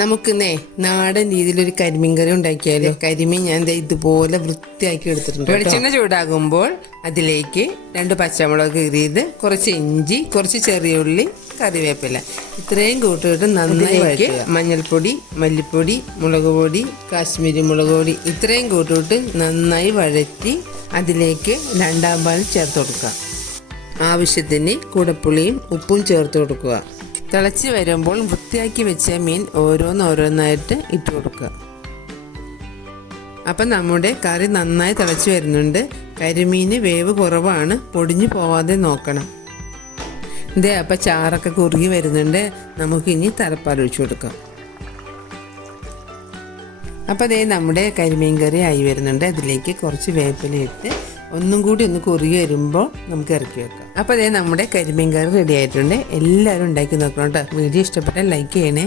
നമുക്കിന്നേ നാടൻ രീതിയിലൊരു കരിമീൻ കറി ഉണ്ടാക്കിയാലോ. കരിമീൻ ഞാൻ ഇതുപോലെ വൃത്തിയാക്കി എടുത്തിട്ടുണ്ട്. വെളിച്ചെണ്ണ ചൂടാകുമ്പോൾ അതിലേക്ക് 2 പച്ചമുളക് കീറിയത്, കുറച്ച് ഇഞ്ചി, കുറച്ച് ചെറിയ ഉള്ളി, കറിവേപ്പില, ഇത്രയും കൂട്ടിയിട്ട് നന്നായി വഴറ്റുക. മഞ്ഞൾപ്പൊടി, മല്ലിപ്പൊടി, മുളക് പൊടി, കാശ്മീരി മുളക് പൊടി ഇത്രയും കൂട്ടിയിട്ട് നന്നായി വഴറ്റി അതിലേക്ക് 2-ാം പാൽ ചേർത്ത് കൊടുക്കുക. ആവശ്യത്തിന് കുടപ്പുളിയും ഉപ്പും ചേർത്ത് കൊടുക്കുക. തിളച്ച് വരുമ്പോൾ വൃത്തിയാക്കി വെച്ച മീൻ ഓരോന്നോരോന്നായിട്ട് ഇട്ട് കൊടുക്കുക. അപ്പം നമ്മുടെ കറി നന്നായി തിളച്ച് വരുന്നുണ്ട്. കരിമീന് വേവ് കുറവാണ്, പൊടിഞ്ഞു പോവാതെ നോക്കണം. ഇതേ അപ്പം ചാറൊക്കെ കുറുകി വരുന്നുണ്ട്. നമുക്കിനി തലപ്പാൽ ഒഴിച്ചു കൊടുക്കാം. അപ്പോൾ അതേ നമ്മുടെ കരിമീൻ കറി ആയി വരുന്നുണ്ട്. അതിലേക്ക് കുറച്ച് വേപ്പില ഇട്ട് ഒന്നും കൂടി ഒന്ന് കുറുകി വരുമ്പോൾ നമുക്ക് ഇറക്കി വെക്കാം. അപ്പോൾ അതേ നമ്മുടെ കരിമീൻ കറി റെഡി ആയിട്ടുണ്ട്. എല്ലാവരും ഉണ്ടാക്കി നോക്കണം കേട്ടോ. വീഡിയോ ഇഷ്ടപ്പെട്ടാൽ ലൈക്ക് ചെയ്യണേ.